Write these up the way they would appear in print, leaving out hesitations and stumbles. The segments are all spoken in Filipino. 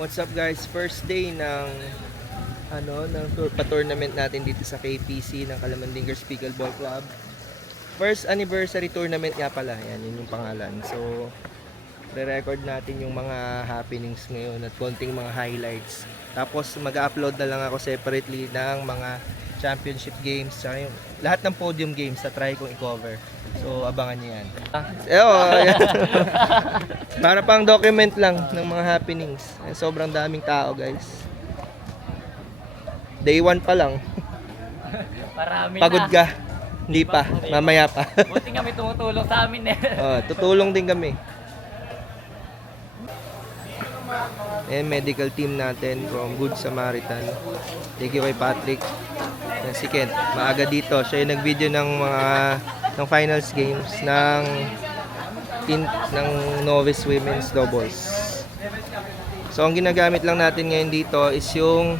What's up guys? First day ng pa-tournament natin dito sa KPC ng Kalamandingers Pickleball Club. First anniversary tournament nga pala. Yan, yun yung pangalan. So, re-record natin yung mga happenings ngayon at konting mga highlights. Tapos mag-upload na lang ako separately ng mga championship games, tsaka yung lahat ng podium games na try kong i-cover. So, abangan nyo yan. Para pang document lang ng mga happenings. Sobrang daming tao, guys. Day 1 pa lang. Marami Pagod na. ka. Hindi pa. Mamaya pa. Buti nga may tumutulong sa amin eh. Tutulong din kami. And medical team natin from Good Samaritan. Thank you kay Patrick. Yan si Kent. Maaga dito. Siya yung nag-video ng mga finals games ng novice women's doubles. So ang ginagamit lang natin ngayon dito is yung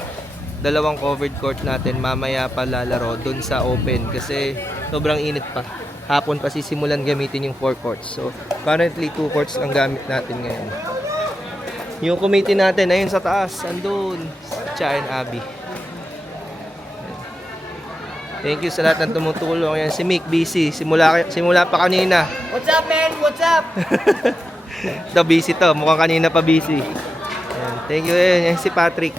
dalawang covered court natin. Mamaya pa lalaro dun sa open kasi sobrang init pa. Hapon pa sisimulan gamitin yung 4 courts. So currently 2 courts lang gamit natin ngayon. Yung committee natin ayun sa taas, andun, Cha and Abby. Thank you sa lahat ng tumutulong. Yan si Mick, busy. Simula pa kanina. What's up, man? What's up? Ito busy to, mukhang kanina pa busy. Yan. Thank you yan si Patrick.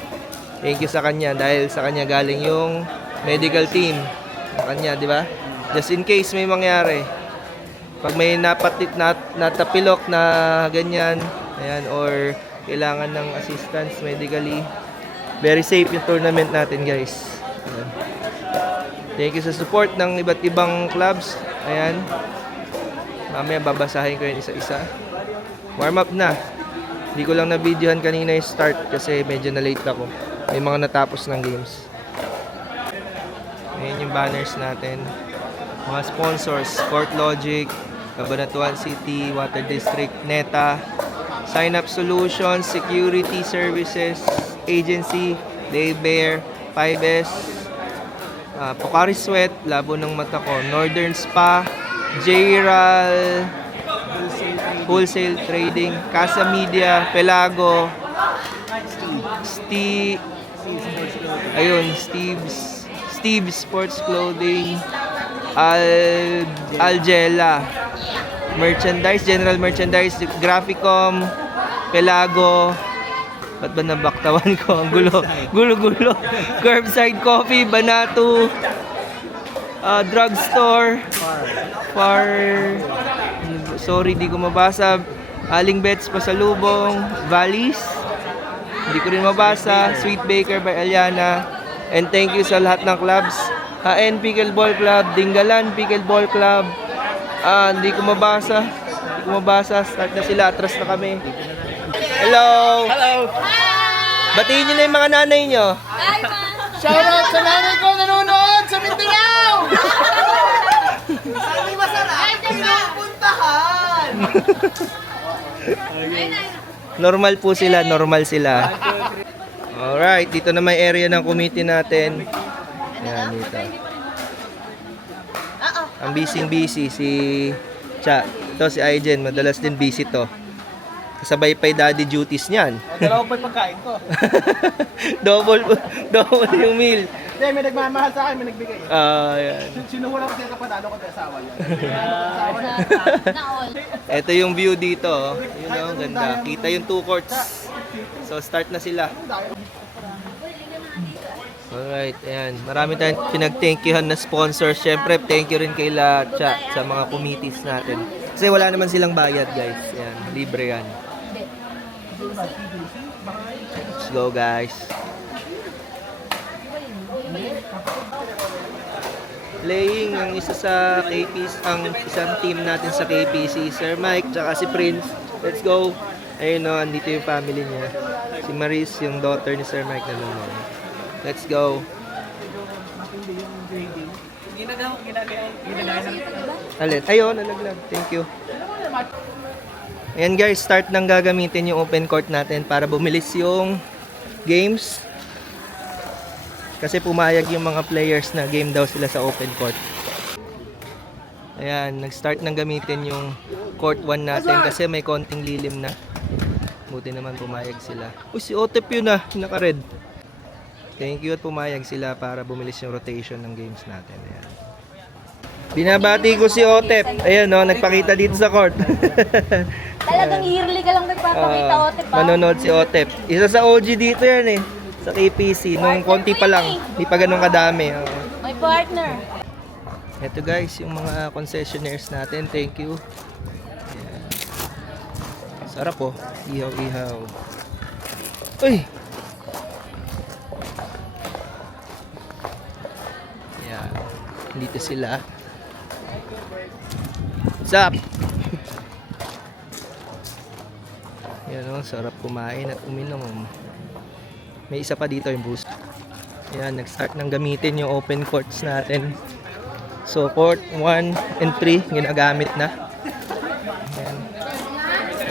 Thank you sa kanya dahil sa kanya galing yung medical team. Sa kanya, di ba? Just in case may mangyari. Pag may natapilok na ganyan, ayan, or kailangan ng assistance medically, very safe yung tournament natin, guys. Ayan. Thank you sa support ng iba't ibang clubs. Ayan. Mamaya babasahin ko yun isa-isa. Warm up na. Hindi ko lang na-videohan kanina yung start kasi medyo na-late ako. May mga natapos ng games. Ayan yung banners natin. Mga sponsors, Court Logic, Cabanatuan City, Water District, NETA, Sign Up Solutions, Security Services Agency, Daybear, 5S, Pocari Sweat, Labo ng Mata Ko, Northern Spa, J-Ral, Wholesale Trading, Casa Media, Pelago, Steve's Sports Clothing, Algela, Merchandise, General Merchandise, Graphicom, Pelago. Ba't ba nabaktawan ko? Ang gulo. Curbside Coffee, Banatu, Drugstore, sorry, di ko mabasa. Aling Bets, Pasalubong, Valleys, hindi ko rin mabasa. Sweet Baker by Aliana. And thank you sa lahat ng clubs. HN Pickleball Club, Dingalan Pickleball Club. Hindi ko mabasa. Start na sila, atras na kami. Hello! Hello! Batiin nyo na yung mga nanay nyo. Shoutout sa nanay ko nanonood sa Mindanao! Sabi masarap, pinupuntahan! Normal sila. Alright, dito na may area ng committee natin. Yan, dito. Ang busy si Cha. Ito si Aijen, madalas din busy to. Kasabay pa yung daddy duties niyan. Dalawa pa yung pagkain ko. double yung meal. Hindi, may nagmamahal sa akin, may nagbigay. Yan. Sinuhula ko siya kapanalo ko sa asawa niya. Ito yung view dito. Yun ang ganda. Kita yung 2 courts. So start na sila. Alright, ayan. Marami tayong pinag-thankyuhan na sponsors. Siyempre, thank you rin kay Cha sa mga committees natin. Kasi wala naman silang bayad, guys. Ayan, libre yan. Let's go, guys. Playing ang isa sa KPC, ang isang team natin sa KPC, Sir Mike, tsaka si Prince. Let's go. Ayun o, andito yung family niya. Si Maris, yung daughter ni Sir Mike na naman. Let's go. Alin? Ayun, nalaglag. Thank you. Ayan guys, start nang gagamitin yung open court natin para bumilis yung games. Kasi pumayag yung mga players na game daw sila sa open court. Ayan, nag-start nang gamitin yung court 1 natin kasi may konting lilim na. Buti naman pumayag sila. Uy, si Otep yun ah, yung naka-red. Thank you at pumayag sila para bumilis yung rotation ng games natin. Ayan. Binabati ko si Otep. Ayan no, nagpakita dito sa court. Talagang yearly ka lang nagpapakita, Otep, ha? Manonood si Otep. Isa sa OG dito yan eh. Sa KPC. Nung konti pa lang. Hindi pa ganun kadami. My partner. Ito guys, yung mga concessionaires natin. Thank you. Ayan. Sarap oh. Ihaw-ihaw. Uy! Ayan. Dito sila. What's up? Yan o, sarap kumain at uminom. May isa pa dito yung boost. Yan, nag-start ng gamitin yung open courts natin. So, court 1 and 3 ginagamit na. Yan.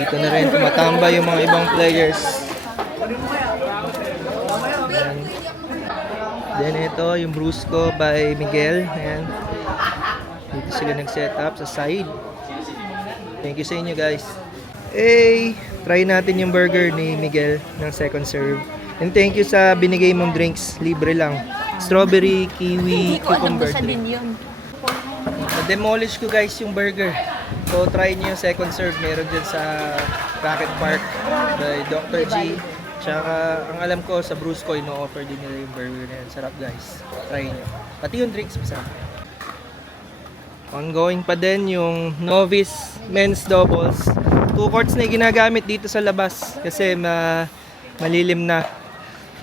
Dito na rin tumatamba yung mga ibang players. Yan. Then ito yung Brusco by Miguel. Ayan. Dito sila nag-set up sa side. Thank you sa inyo guys. Hey, try natin yung burger ni Miguel ng second serve. And thank you sa binigay mong drinks. Libre lang. Strawberry, kiwi, Hindi ko alam cucumber kung siya drink. din yun. Na-demolish ko guys yung burger. So try nyo yung second serve. Meron dyan sa Rocket Park by Dr. G. Tsaka ang alam ko sa Brusco, ino-offer din nila yung burger na yan. Sarap guys. Try nyo. Pati yung drinks masarap. Ongoing pa din yung novice men's doubles. 2 courts na yung ginagamit dito sa labas kasi malilim na.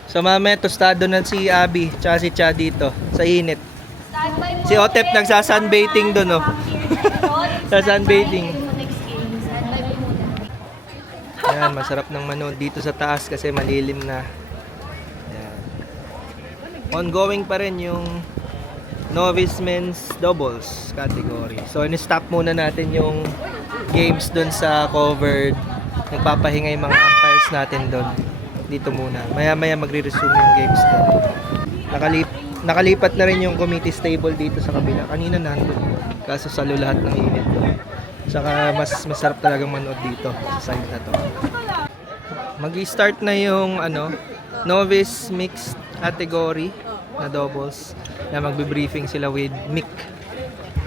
So mamaya tostado na si Abby tsaka si Cha dito sa init. Si Otep nagsa-sunbathing doon, oh. Sa sunbathing. Ayan, masarap ng manood dito sa taas kasi malilim na. Ayan. Ongoing pa rin yung novice men's doubles category. So, in-stop muna natin yung games doon sa covered. Nagpapahinga yung mga umpires natin doon. Dito muna. Maya-maya magre-resume yung games doon. Nakalipat na rin yung committee stable dito sa kabila. Kanina nandun. Kaso salo lahat ng init doon. Saka mas masarap talagang manood dito sa side na to. Mag-i-start na yung novice mixed category na doubles. Na magbe-briefing sila with Mick.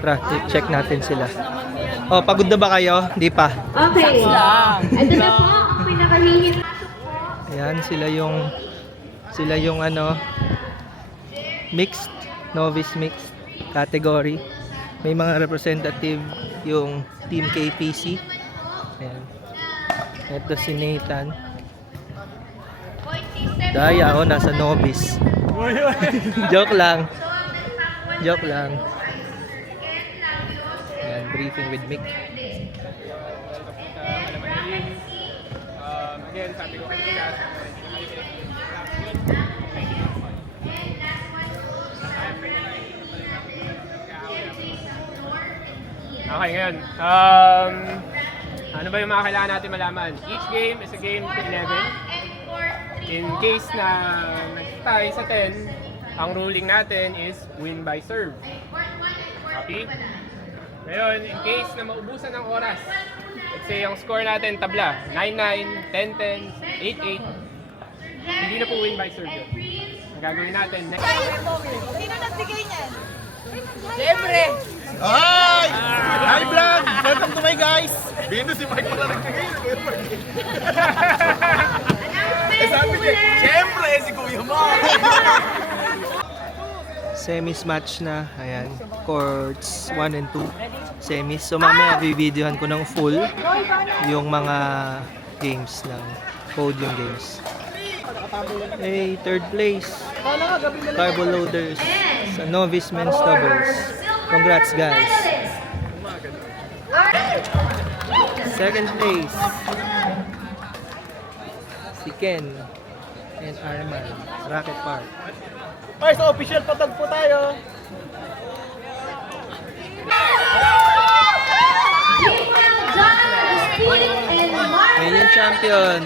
Tara, check natin sila. Oh, pagod na ba kayo? Hindi pa. Okay. Ito na po ang pinakahihit. Ayan, sila yung mixed, novice mixed category. May mga representative yung Team KPC. Ayan. Ito si Nathan. Daya, nasa novice. Joke lang. Joke lang. Ayan, briefing with Mick. Again, sabi ko kanina, okay, ngayon. Ano ba yung mga kailangan natin malaman? Each game is a game to 11. In case na nag-tie sa 10, ang ruling natin is win by serve. Copy? Ngayon, in case na maubusan ng oras, let's say ang score natin tabla, 9-9, 10-10, 8-8, hindi na po win by serve yun. Ang gagawin natin next. Sino nagbigay niyan? Siyempre! Hi! Hi vlog! Welcome to my guys! Bino si Mike pala nagbigay. Sabi niya, siyempre si Kuya Mark! Semis match na. Ayan. Courts 1 and 2. Semis. So mamaya videohan ko ng full yung mga games ng podium games. Hey, third place. Carbo Loaders sa novice men's doubles. Congrats guys. Second place. Si Ken and Arman. Rocket Park. Ay, sa official patag po tayo. Ngayon yung champion.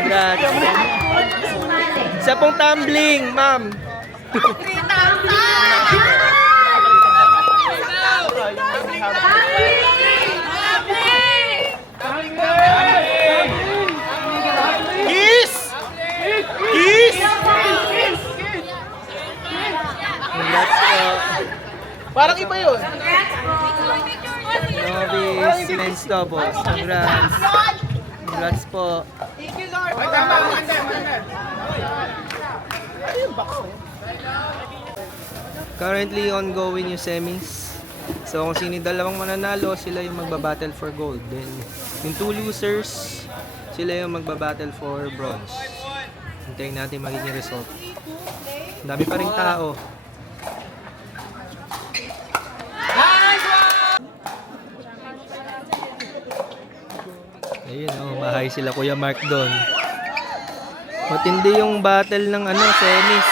Congrats. Isa pong tumbling, ma'am. Kiss! Kiss! Congrats po. Parang iba yun. Novice men's doubles. Congrats. Congrats po. Currently ongoing yung semis. So kung sino yung dalawang mananalo, sila yung magbabattle for gold. Then yung two losers, sila yung magbabattle for bronze. Hintayin natin magiging result. Ang dami pa rin tao. Ayun, oh, mahay sila Kuya Mark doon. Matindi yung battle ng semis.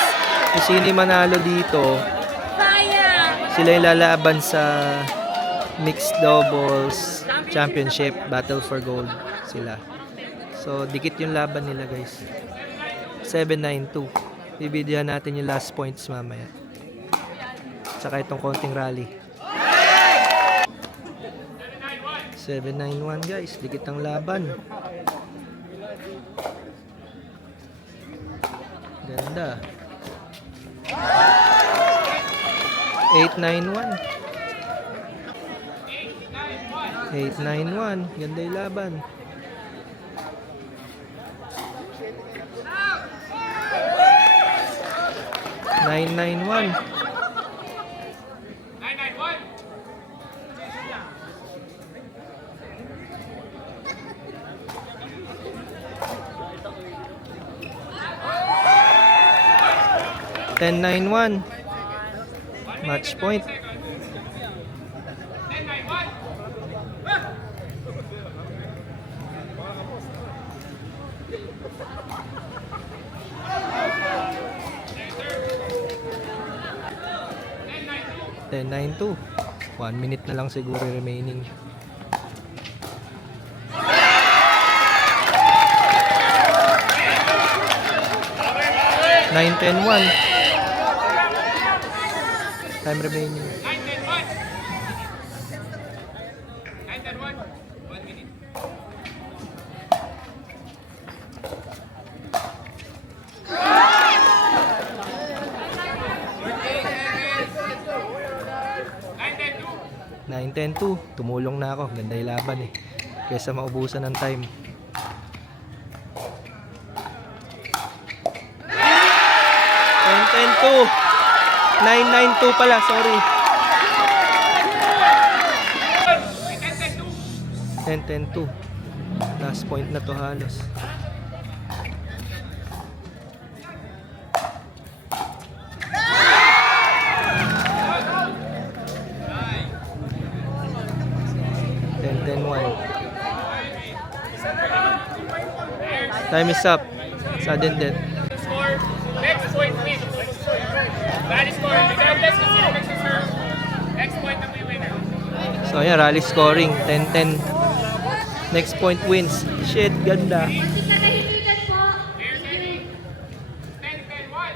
Kung sino yung manalo dito, sila yung lalaban sa mixed doubles championship, battle for gold sila. So, dikit yung laban nila, guys. 7-9-2. Bibidyohan natin yung last points mamaya. Tsaka itong konting rally. 7-9-1, guys. Dikit ang laban. Ganda. 8-9-1. 8-9-1. Ganda yung laban. 9-9-1. 10-9-1. Match point. Then 9-2. 1 minute na lang siguro remaining. Nine, 10-1. Time remaining. 9-10-2. Tumulong na ako. Ganda yung laban eh. Kesa maubusan ng time. 10-10-2. 9-9-2 pala. Sorry. 10-10-2. Last point na to halos. Time is up. Sudden death. Score. Next point wins. Rally score. Regardless kung sino magsiserve. Next point ang may winner. So ayan, rally scoring. 10-10. Next point wins. Shit, ganda. Here's Eddie. 10-10-1.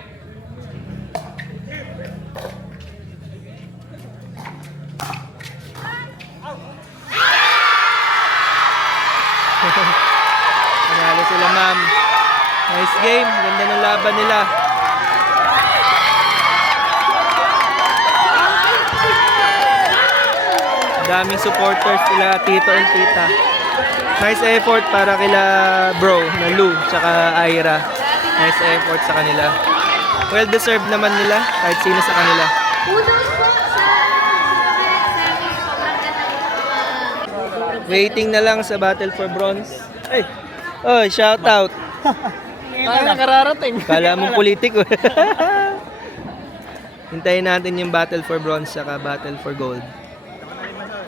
Panalo sila, ma'am. Nice game. Ganda ng laban nila. Daming supporters sila, tito and tita. Nice effort para kila bro na Lou tsaka Ira. Nice effort sa kanila. Well deserved naman nila kahit sino sa kanila. Kudos po sa sobrang ganda po. Waiting na lang sa Battle for Bronze. Ay! Oh, shout out. Kaya kararating. Kala mo politiko. Hintayin natin yung Battle for Bronze saka Battle for Gold.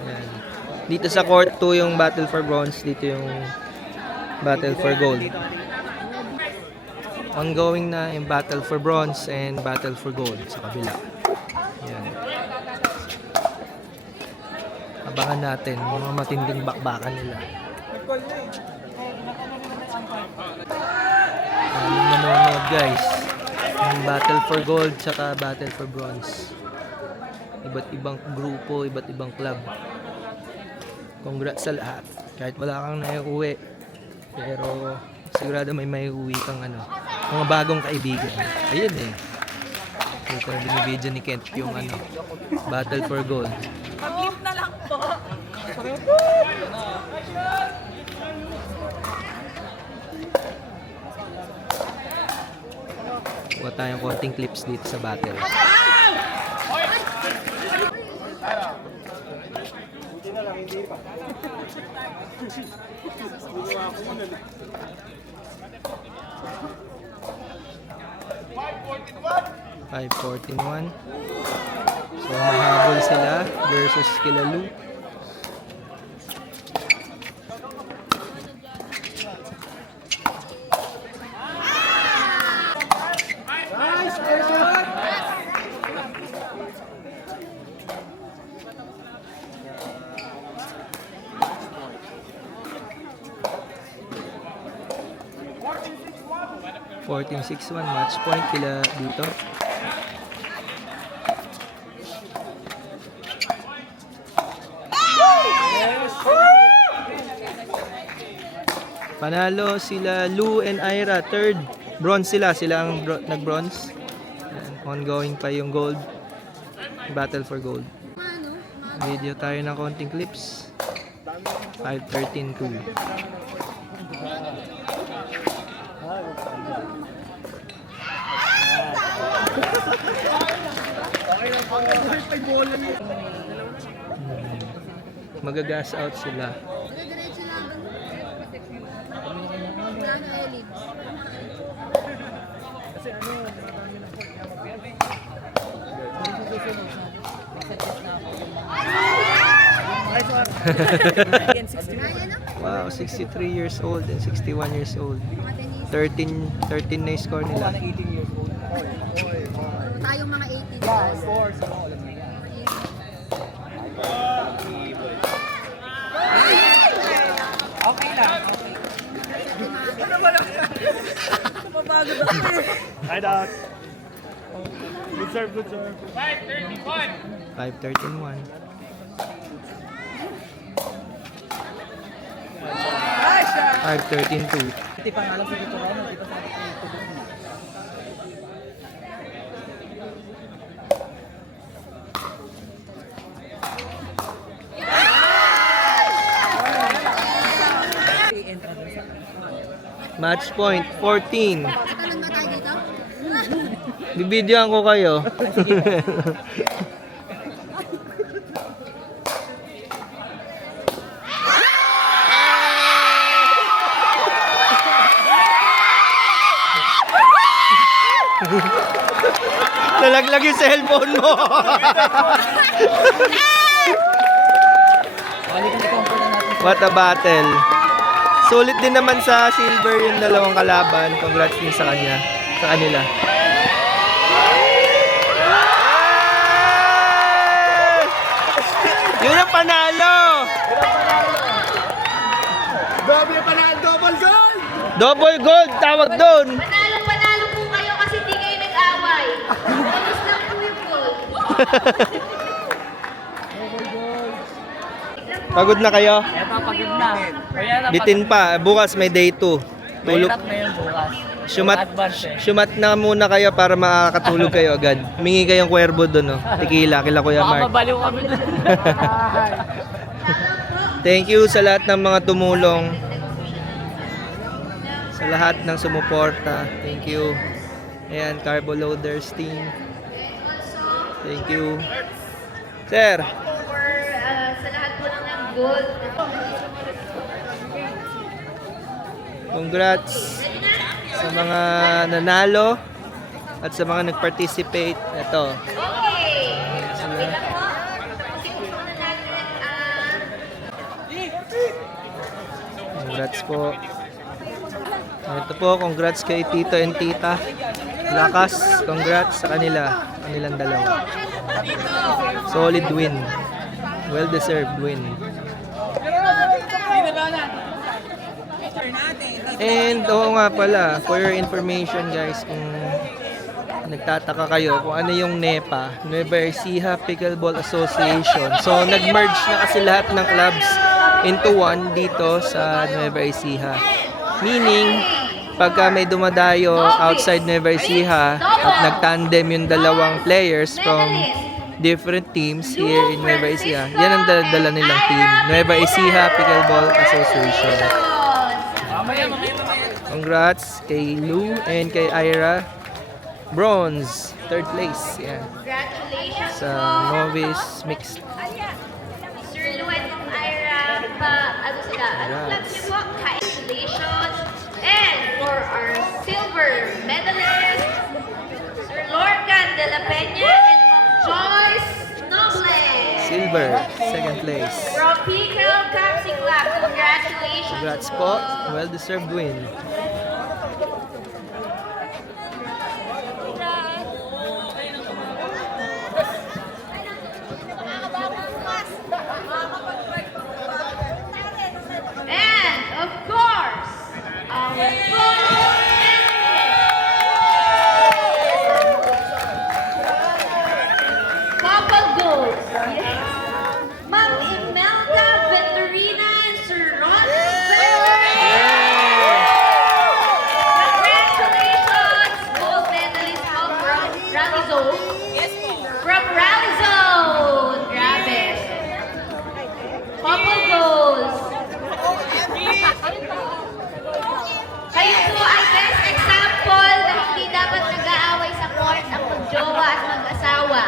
Ayan. Dito sa court 2 yung Battle for Bronze, dito yung Battle for Gold. Ongoing na yung Battle for Bronze and Battle for Gold sa kabila. Ayan. Abangan natin mga matinding bakbakan nila. Daming nanonood guys. Yung Battle for Gold tsaka Battle for Bronze. Iba't ibang grupo, iba't ibang club. Congrats sa lahat. Kahit wala kang naiuwi, pero sigurado may maiuwi kang mga bagong kaibigan. Ayun eh. Ito binibidyo ni Kent yung Battle for Gold. Mag-lift na lang po. Kuha tayong konting clips dito sa battle. $5.41. So mahabol sila versus Kilalu. $14.61 match point kila dito. Panalo sila Lou and Ira, third. Bronze sila ang nag-bronze. Ongoing pa yung gold. Battle for gold. Video tayo ng konting clips. 5:13-2. Magagas out sila. Wow, 63 years old and 61 years old. 13 na yung score nila. Tayong mga 18 plus. Okay lang. Ano ba lang? Mapagod ako eh. Hi, Doc. Good serve, good serve. 5:13-1. Ay, siya. 5:13-2. Hindi pa nga lang sa dito Ronald. Dito sa tubig niya. Match point 14. Tatanong ba tayo dito? Bibidyoan ko kayo. Nalaglag yung cellphone mo. What a battle. Sulit din naman sa silver yung dalawang kalaban. Congrats din sa kanya. Sa kanila. Yun ang panalo! Double panalo, double goal! Double gold tawag doon. Panalo po kayo kasi di kayo nag-away. Bonus lang po yung gold. Pagod na kayo? Eto, pagod na. Kaya na Bitin pa. Bukas may day 2. Tulog. Mahirap na yun bukas. Advance eh. Syumat na muna kayo para makakatulog kayo agad. Mingi kayong kwerbo doon, no? Tequila, kila Kuya Baka Mark. mabaliw kami dun. Thank you sa lahat ng mga tumulong. Sa lahat ng sumuporta. Thank you. Ayan, Carbo Loaders team. Thank you. Sir. Sa lahat po ng gold. Congrats sa mga nanalo at sa mga nag-participate. Ito. Congrats po. Ito po, congrats kay Tito and Tita. Lakas, congrats sa kanilang dalawa. Solid win. Well-deserved win. Picture natin. And oo nga pala, for your information guys, kung nagtataka kayo kung ano yung NEPA, Nueva Ecija Pickleball Association. So nag-merge na kasi lahat ng clubs into one dito sa Nueva Ecija. Meaning, pagka may dumadayo outside Nueva Ecija at nagtandem yung dalawang players from different teams here in Nueva Ecija, yan ang dala nilang team, Nueva Ecija Pickleball Association. Congrats kay Lou and kay Ira. Bronze, third place. Yan. Congratulations Sa po. novice mixed. Sir Luan at Ira, ano sila? Ano club niyo po? Congratulations. And for our silver medalist, Sir Lorcan de la Peña and Joyce Noble. Silver, second place. From Pickle Capsi Club, congratulations. Congrats po. Well-deserved win. And of course, our photo couple goals. Yes. Ma'am Imelda Venturina and Sir Ron Congratulations, gold medalist from Rally Zone. Yes po. From Rally Zone. Grabe. Couple goals. Kayo po ay best example na hindi dapat nag-aaway sa court ang magjowa at mag-asawa.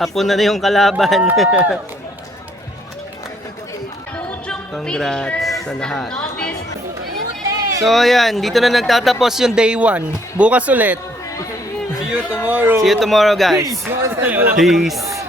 Apo na yung kalaban. Pujong Congrats finisher sa lahat. ng novice. So ayan, dito na nagtatapos yung day 1. Bukas ulit. See you tomorrow. See you tomorrow guys. Peace.